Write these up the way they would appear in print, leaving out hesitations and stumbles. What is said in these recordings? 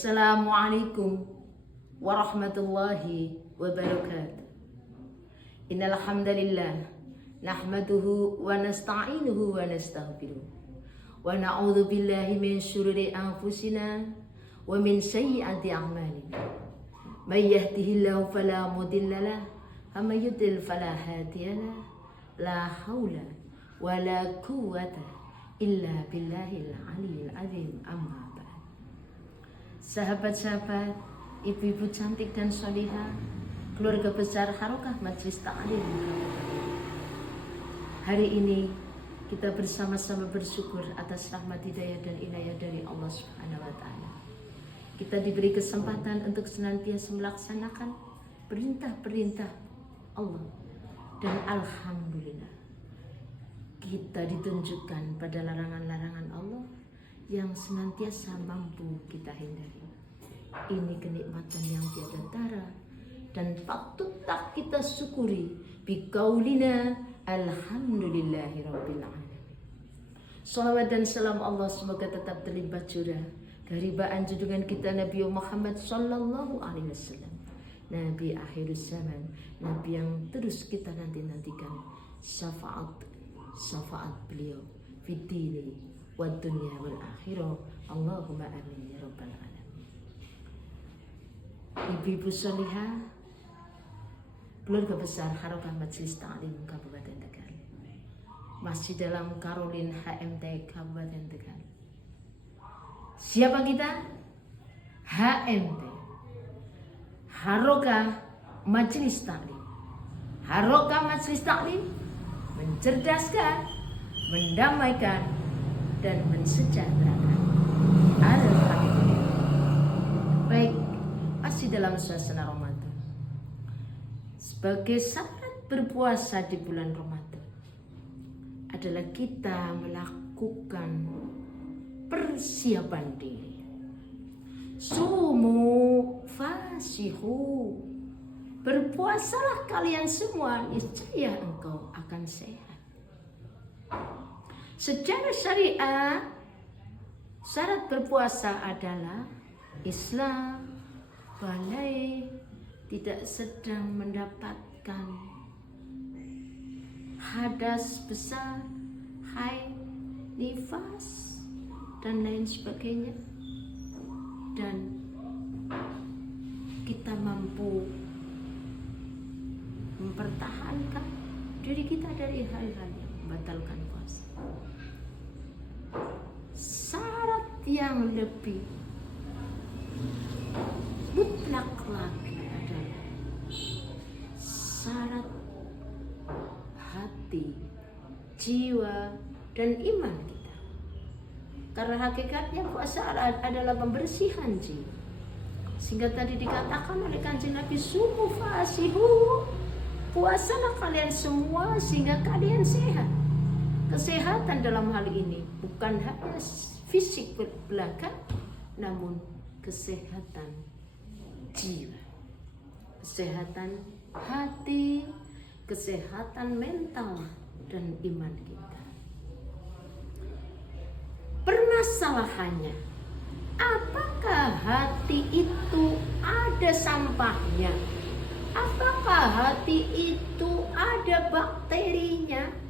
Assalamualaikum warahmatullahi wabarakatuh. Innal hamdalillah nahmaduhu wa nasta'inuhu wa nastaghfiruh wa na'udzu billahi min syururi anfusina wa min sayyiati a'malina. May yahdihillahu fala mudilla lahu wa may yudlil fala hadiya lahu. La haula wa la quwwata illa billahil aliyyil azim. Amma ba'd. Sahabat-sahabat, ibu-ibu cantik dan solihah, keluarga besar Harokah Majelis Ta'lim. Hari ini kita bersama-sama bersyukur atas rahmat hidayah dan inayah dari Allah Subhanahu wa Ta'ala. Kita diberi kesempatan untuk senantiasa melaksanakan perintah-perintah Allah, dan alhamdulillah kita ditunjukkan pada larangan-larangan Allah yang senantiasa mampu kita hindari. Ini kenikmatan yang tiada tara dan patut tak kita syukuri. Biqaulina alhamdulillahirabbil alamin. Salawat dan salam Allah semoga tetap terlibat curah keharibaan junjungan kita Nabi Muhammad sallallahu alaihi wasallam, Nabi akhir zaman, Nabi yang terus kita nantikan syafaat beliau fitili wa dunya wal akhirah. Allahumma amin ya rabbal alamin. Ibu-ibu solihah, keluarga besar Harokah Majelis Ta'lim Kabupaten Tegal, masih dalam Karolin HMT Kabupaten Tegal. Siapa kita? HMT, Harokah Majelis Ta'lim. Harokah Majelis Ta'lim mencerdaskan, mendamaikan, dan mensejahterakan. Alhamdulillah. Baik, masih dalam suasana Ramadan. Sebagai syarat berpuasa di bulan Ramadan adalah kita melakukan persiapan diri. Sumu fasihu, berpuasalah kalian semua, niscaya engkau akan sehat. Secara syariat, syarat berpuasa adalah Islam, balai, tidak sedang mendapatkan hadas besar, haid, nifas, dan lain sebagainya, dan kita mampu mempertahankan diri kita dari hal-hal yang membatalkan puasa. Syarat yang lebih mutlak lagi adalah syarat hati, jiwa, dan iman kita. Karena hakikatnya puasa adalah pembersihan jiwa. Sehingga tadi dikatakan oleh Kanjeng Nabi, sumu fasihu, puasalah kalian semua sehingga kalian sehat. Kesehatan dalam hal ini bukan hanya fisik belaka, namun kesehatan jiwa, kesehatan hati, kesehatan mental, dan iman kita. Permasalahannya, apakah hati itu ada sampahnya? Apakah hati itu ada bakterinya?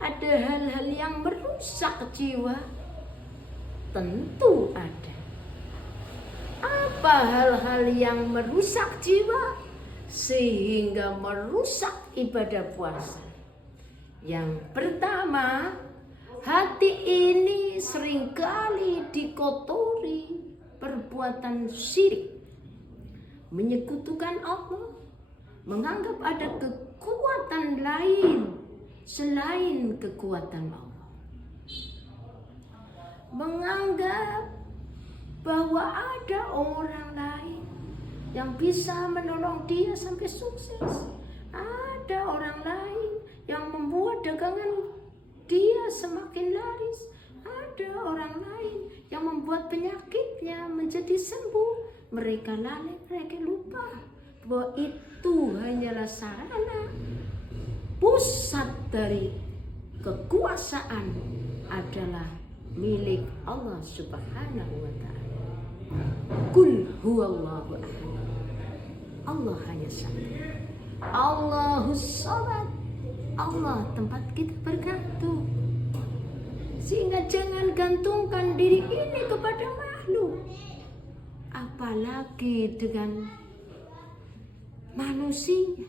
Ada hal-hal yang merusak jiwa? Tentu ada. Apa hal-hal yang merusak jiwa sehingga merusak ibadah puasa? Yang pertama, hati ini seringkali dikotori perbuatan syirik, menyekutukan Allah, menganggap ada kekuatan lain selain kekuatan Allah, menganggap bahwa ada orang lain yang bisa menolong dia sampai sukses, ada orang lain yang membuat dagangan dia semakin laris, ada orang lain yang membuat penyakitnya menjadi sembuh. Mereka lalai, mereka lupa bahwa itu hanyalah sarana. Pusat dari kekuasaan adalah milik Allah Subhanahu wa Ta'ala. Qul huwallahu ahad. Allah hanya satu. Allahus samad. Allah tempat kita bergantung. Sehingga jangan gantungkan diri ini kepada makhluk, apalagi dengan manusia.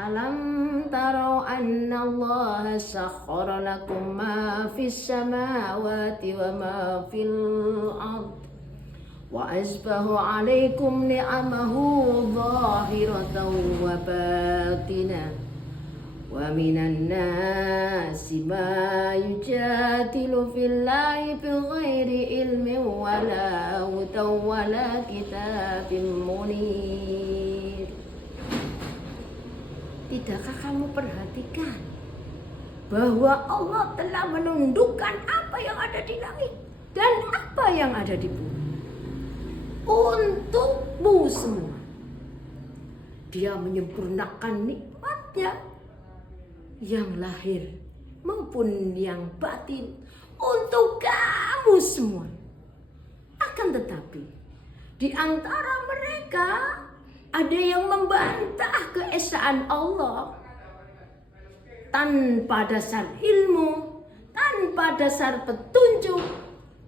Alam taro anna Allah sakhkhara lakum ma fis samawati wa ma fil ard wa asbahu alaikum ni'amahu zahiratan wa batinah wa minan nasi ma yujadilu fillahi bighairi ilmin wala hudan wala kitabim munir. Tidakkah kamu perhatikan bahwa Allah telah menundukkan apa yang ada di langit dan apa yang ada di bumi untukmu semua. Dia menyempurnakan nikmatnya yang lahir maupun yang batin untuk kamu semua. Akan tetapi di antara mereka ada yang membantah keesaan Allah tanpa dasar ilmu, tanpa dasar petunjuk,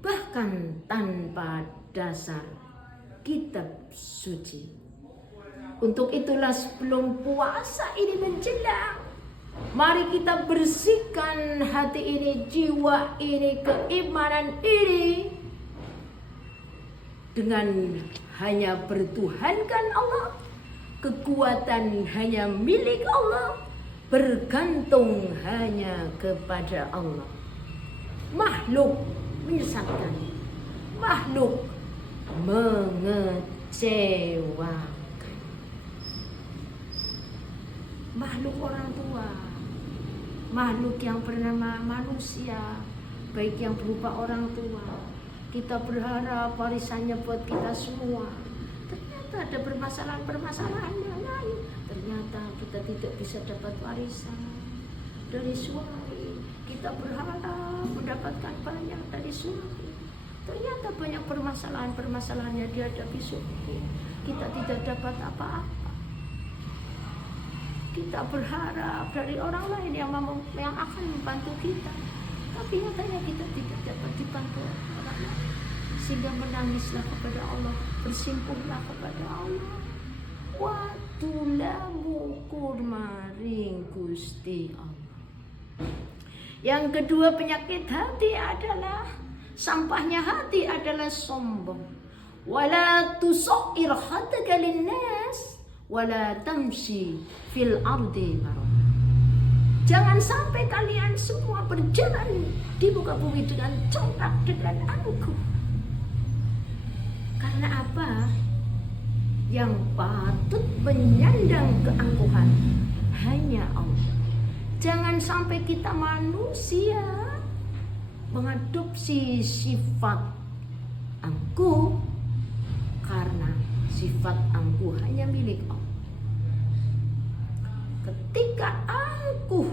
bahkan tanpa dasar kitab suci. Untuk itulah sebelum puasa ini menjelang, mari kita bersihkan hati ini, jiwa ini, keimanan ini dengan hanya bertuhankan Allah, kekuatan hanya milik Allah, bergantung hanya kepada Allah. Makhluk menyesatkan, makhluk mengecewakan. Makhluk orang tua, makhluk yang bernama manusia, baik yang berupa orang tua, kita berharap warisannya buat kita semua. Ternyata ada permasalahan-permasalahan yang lain. Ternyata kita tidak bisa dapat warisan dari suami. Kita berharap mendapatkan banyak dari suami. Ternyata banyak permasalahan-permasalahan yang dihadapi suami. Kita tidak dapat apa-apa. Kita berharap dari orang lain yang akan membantu kita. Tapi nyatanya kita tidak dapat dibantu orang lain. Sehingga menangislah kepada Allah, bersimpuhlah kepada Allah. Watulamu kurmaring Gusti Allah. Yang kedua, penyakit hati adalah, sampahnya hati adalah sombong. Wala tusair khataka linnas wala tamshi fil ardi marah. Jangan sampai kalian semua berjalan di muka bumi dengan corak, dengan angkuh. Karena apa? Yang patut menyandang keangkuhan hanya Allah. Jangan sampai kita manusia mengadopsi sifat angkuh, karena sifat angkuh hanya milik Allah. Ketika angkuh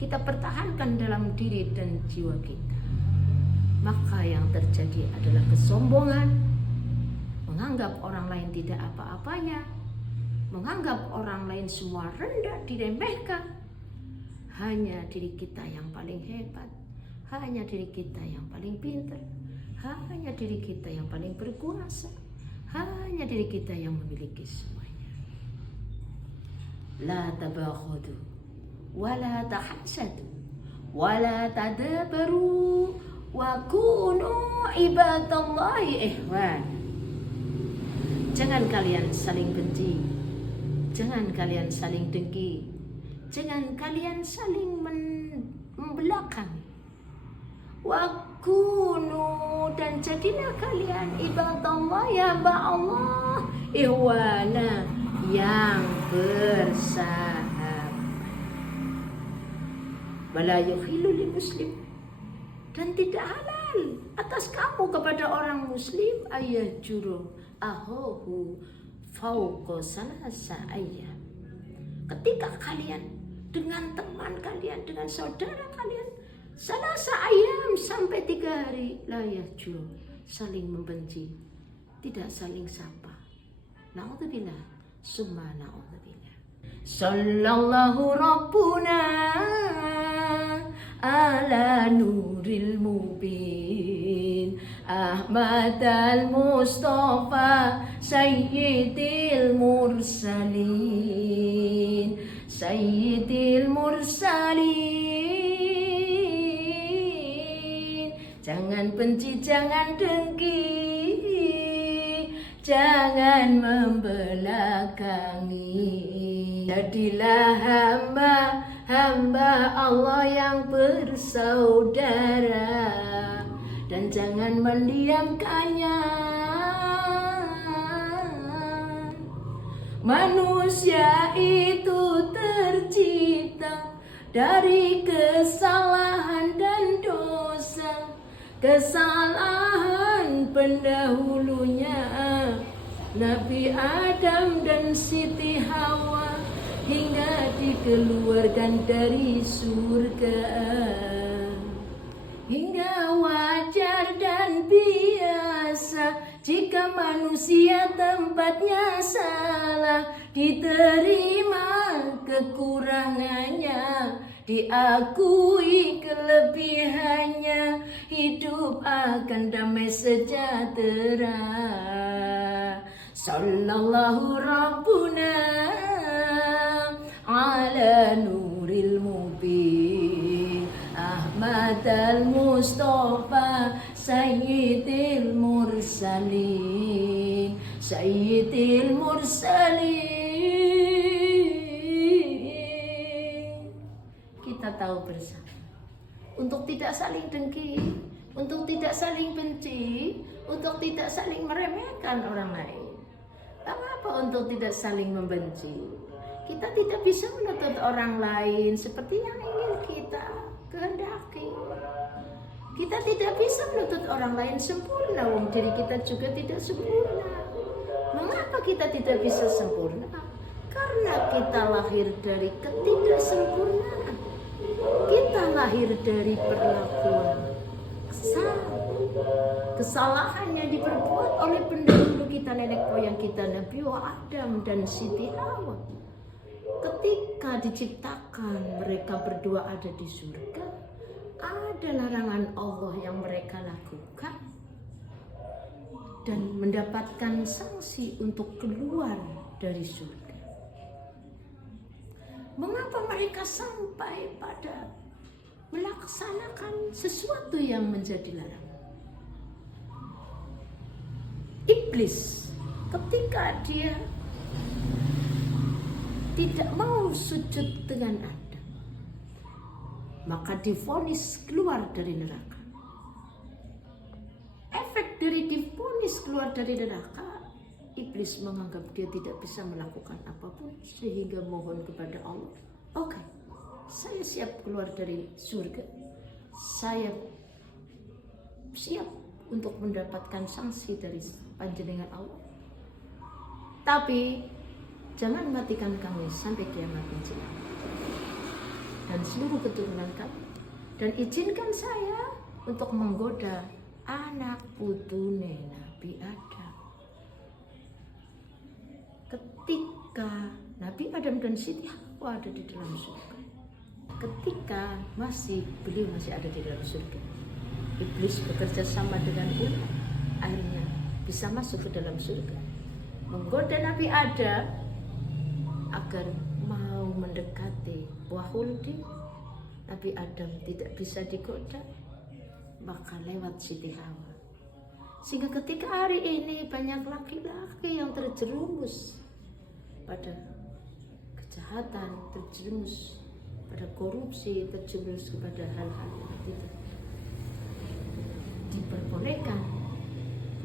kita pertahankan dalam diri dan jiwa kita, maka yang terjadi adalah kesombongan, menganggap orang lain tidak apa-apanya, menganggap orang lain semua rendah, diremehkan. Hanya diri kita yang paling hebat, hanya diri kita yang paling pintar, hanya diri kita yang paling berkuasa, hanya diri kita yang memiliki semuanya. La tabakhadu wala tahasadu wala tadabaru wa kunu ibadallahi ihwan. Jangan kalian saling benci, jangan kalian saling dengki, jangan kalian saling membelakang. Wa kunu, dan jadilah kalian ibadallah, ya hamba Allah, ihwana, yang bersahabat. Wala yuhillu lil muslim, dan tidak halal atas kamu kepada orang muslim ayajuru ahohu fauqa salasa ayyam. Ketika kalian dengan teman kalian, dengan saudara kalian, salasa ayyam, sampai 3 hari, la yajuru, saling membenci, tidak saling sapa. Na'udzubillah, summa na'udzubillah. Sallallahu Rabbuna ala nuril mubin Ahmad al-Mustafa Sayyidil Mursalin Sayyidil Mursalin. Jangan benci, jangan dengki, jangan membelakangi. Jadilah hamba Allah yang bersaudara, dan jangan mendiamkannya. Manusia itu tercipta dari kesalahan dan dosa, kesalahan pendahulunya Nabi Adam dan Siti Hawa, hingga dikeluarkan dari surga. Hingga wajar dan biasa jika manusia tempatnya salah, diterima kekurangannya, diakui kelebihannya, hidup akan damai sejahtera. Sallallahu Rabbuna ala nuril mubin Ahmad al-Mustafa Sayyidil Mursalin Sayyidil Mursalin. Kita tahu bersama untuk tidak saling dengki, untuk tidak saling benci, untuk tidak saling meremehkan orang lain. Mengapa untuk tidak saling membenci? Kita tidak bisa menuntut orang lain seperti yang ingin kita kehendaki. Kita tidak bisa menuntut orang lain sempurna, wong diri kita juga tidak sempurna. Mengapa kita tidak bisa sempurna? Karena kita lahir dari ketidaksempurnaan. Kita lahir dari perlakuan kesalahan yang diperbuat oleh pendahulu kita, nenek moyang kita, Nabi Adam dan Siti Hawa. Ketika diciptakan, mereka berdua ada di surga. Ada larangan Allah yang mereka lakukan dan mendapatkan sanksi untuk keluar dari surga. Mengapa mereka sampai pada melaksanakan sesuatu yang menjadi larangan? Iblis ketika dia tidak mau sujud dengan Adam, maka divonis keluar dari neraka. Efek dari divonis keluar dari neraka, iblis menganggap dia tidak bisa melakukan apapun, sehingga mohon kepada Allah, oke, saya siap keluar dari surga, saya siap untuk mendapatkan sanksi dari panjenengan Allah, tapi jangan matikan kami sampai kiamat menjelang, dan seluruh keturunan kami, dan izinkan saya untuk menggoda anak putune Nabi Adam. Ketika Nabi Adam dan Siti Hawa ada di dalam surga, ketika beliau masih ada di dalam surga, iblis bekerja sama dengan ular, akhirnya bisa masuk ke dalam surga, menggoda Nabi Adam agar mau mendekati buah khuldi. Nabi Adam tidak bisa digoda, maka lewat Siti Hawa. Sehingga ketika hari ini banyak laki-laki yang terjerumus pada kejahatan, terjerumus pada korupsi, terjerumus kepada hal-hal yang tidak diperbolehkan,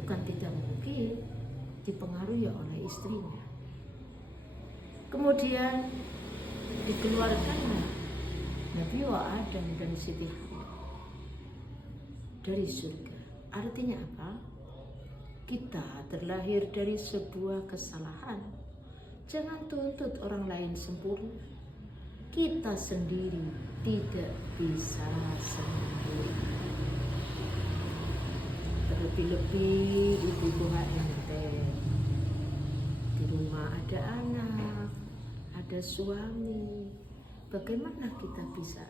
bukan tidak mungkin dipengaruhi oleh istrinya. Kemudian dikeluarkanlah Nabi Adam dan Siti Hawa dari surga. Artinya apa? Kita terlahir dari sebuah kesalahan. Jangan tuntut orang lain sempurna. Kita sendiri tidak bisa sempurna. Lebih-lebih ibu-ibu ente di rumah ada anak, ada suami. Bagaimana kita bisa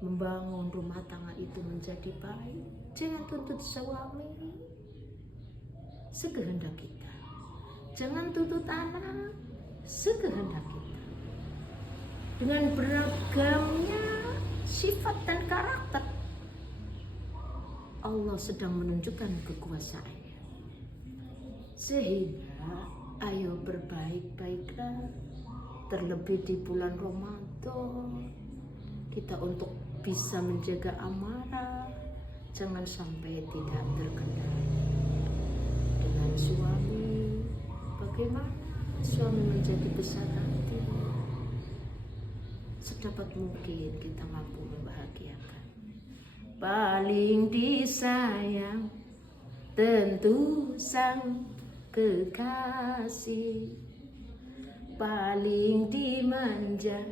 membangun rumah tangga itu menjadi baik? Jangan tuntut suami sekehendak kita, jangan tuntut anak sekehendak kita. Dengan beragamnya sifat dan karakter, Allah sedang menunjukkan kekuasaannya. Sehingga ayo berbaik-baiklah, terlebih di bulan Ramadan, kita untuk bisa menjaga amarah, jangan sampai tidak terkendali. Dengan suami, bagaimana suami menjadi besar hati, sedapat mungkin kita mampu membahagiakan. Paling disayang tentu sang kekasih, paling dimanja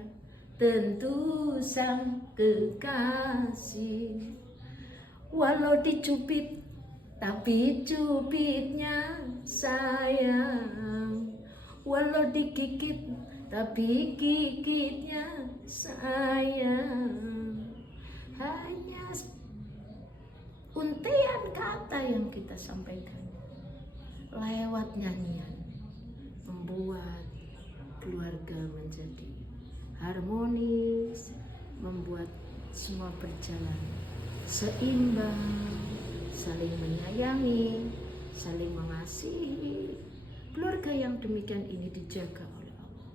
tentu sang kekasih. Walau dicubit tapi cubitnya sayang, walau digigit tapi gigitnya sayang. Hanya untian kata yang kita sampaikan lewat nyanyian membuat keluarga menjadi harmonis, membuat semua berjalan seimbang, saling menyayangi, saling mengasihi. Keluarga yang demikian ini dijaga oleh Allah,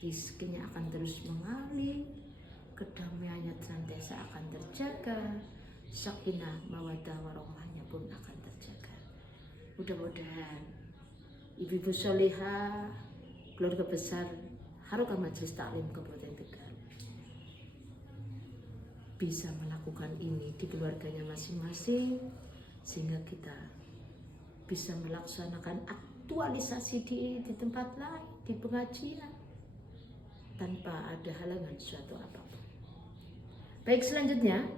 rizkinya akan terus mengalir, kedamaiannya senantiasa akan terjaga, sakinah mawaddah warahmahnya pun akan terjaga. Mudah-mudahan ibu-ibu solihah, keluarga besar Harakah Majelis Taklim Kabupaten Tegal bisa melakukan ini di keluarganya masing-masing, sehingga kita bisa melaksanakan aktualisasi di tempat lain, di pengajian, tanpa ada halangan suatu apapun. Baik, selanjutnya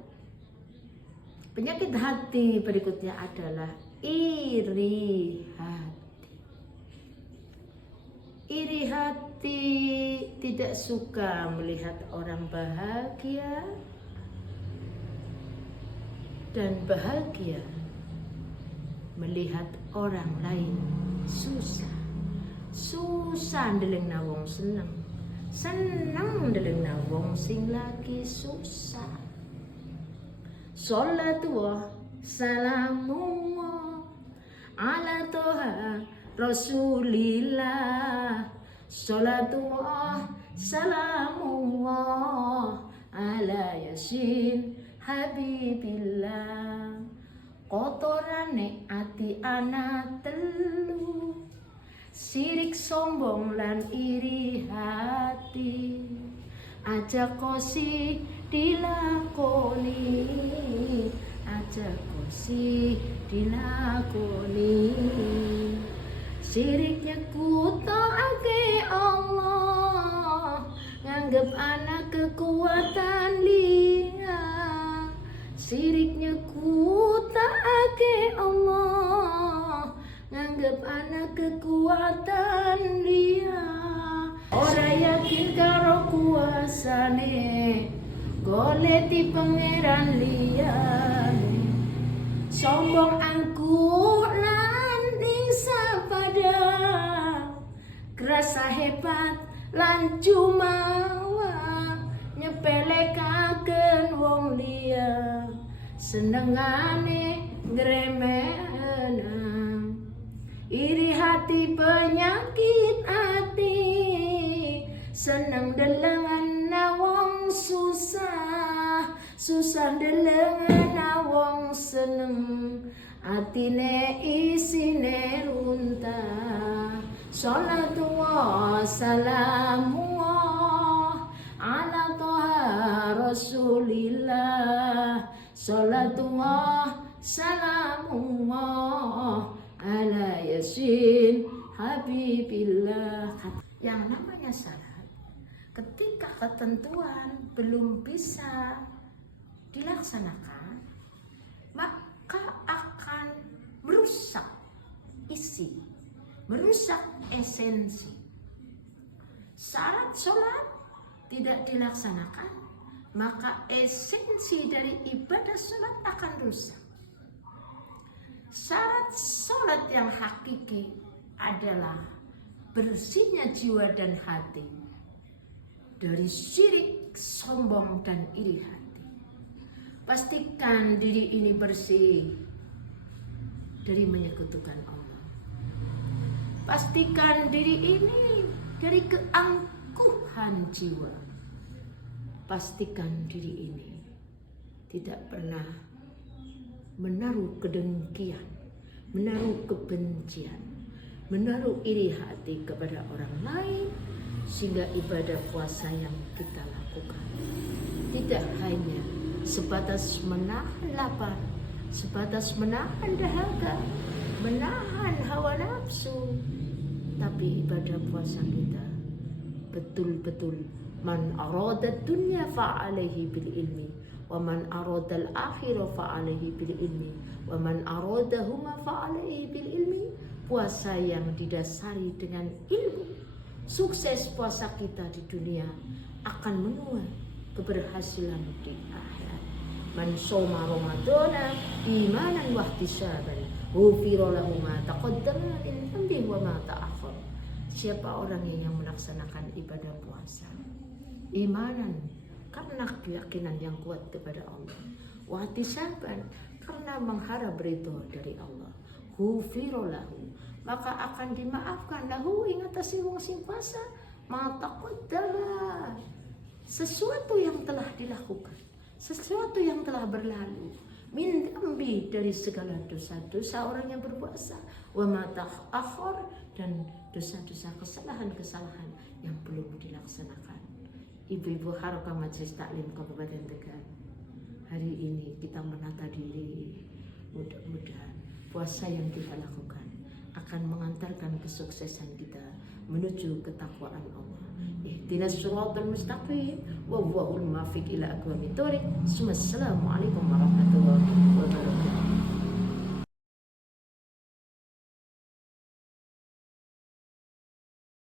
penyakit hati berikutnya adalah iri hati. Iri hati tidak suka melihat orang bahagia, dan bahagia melihat orang lain susah. Susah ndelengna wong seneng, seneng ndelengna wong sing lagi susah. Sholatu salamullah ala toha Rasulillah. Sholatullah salamullah ala yasin habibillah. Kotorane ati ana telu, sirik sombong lan iri hati. Aja kosi dilakoni, aja kosi dilakoni. Siriknya kutoake Allah, nganggep anak kekuatan dia. Siriknya kutoake Allah, nganggep anak kekuatan dia. Ora yakin karo kuasane, goleti pangeran liyane. Sombong angkuh lan ning sapada, kerasa hebat lan jumawa. Nyepelekaken wong liya, senengane ngremehna. Iri hati penyakit hati, seneng delengan wong susah, susah delengan wong seneng. Atine isine runtah. Sholatullah salamullah ala toha Rasulillah. Sholatullah salamullah ala yasin habibillah. Yang namanya salat, ketika ketentuan belum bisa dilaksanakan, maka akan merusak isi, merusak esensi. Syarat sholat tidak dilaksanakan, maka esensi dari ibadah sholat akan rusak. Syarat sholat yang hakiki adalah bersihnya jiwa dan hati dari syirik, sombong, dan iri hati. Pastikan diri ini bersih dari menyekutukan Allah. Pastikan diri ini dari keangkuhan jiwa. Pastikan diri ini tidak pernah menaruh kedengkian, menaruh kebencian, menaruh iri hati kepada orang lain, sehingga ibadah puasa yang kita lakukan tidak hanya sebatas menahan lapar, sebatas menahan dahaga, menahan hawa nafsu, tapi ibadah puasa kita betul-betul man arada dunya fa'alaihi bil ilmi wa man arada al akhirah fa'alaihi bil ilmi wa man aradahuma fa'alaihi bil ilmi. Puasa yang didasari dengan ilmu, sukses puasa kita di dunia akan menuai keberhasilan di akhirat. Man shoma ramadhana imanan wa ihtisaban ghufira lahu ma taqaddama min dhanbihi wa ma ta'akhkhar. Siapa orang yang melaksanakan ibadah puasa imanan karena keyakinan yang kuat kepada Allah, wa ihtisaban karena mengharap ridho dari Allah, ghufira lahu maka akan dimaafkan lahu ing atase wong sing puasa ma taqaddama sesuatu yang telah dilakukan, sesuatu yang telah berlalu, min dambi dari segala dosa-dosa orang yang berpuasa, wa ma ta'akhkhar dan dosa-dosa kesalahan-kesalahan yang belum dilaksanakan. Ibu-ibu Harakah Majelis Taklim Kabupaten Tegal, hari ini kita menata diri, mudah-mudahan puasa yang kita lakukan akan mengantarkan kesuksesan kita menuju ketakwaan Allah. Ihdinas siratal mustaqim wallahul muwaffiq ila aqwamit thoriq. Assalamualaikum warahmatullahi wabarakatuh.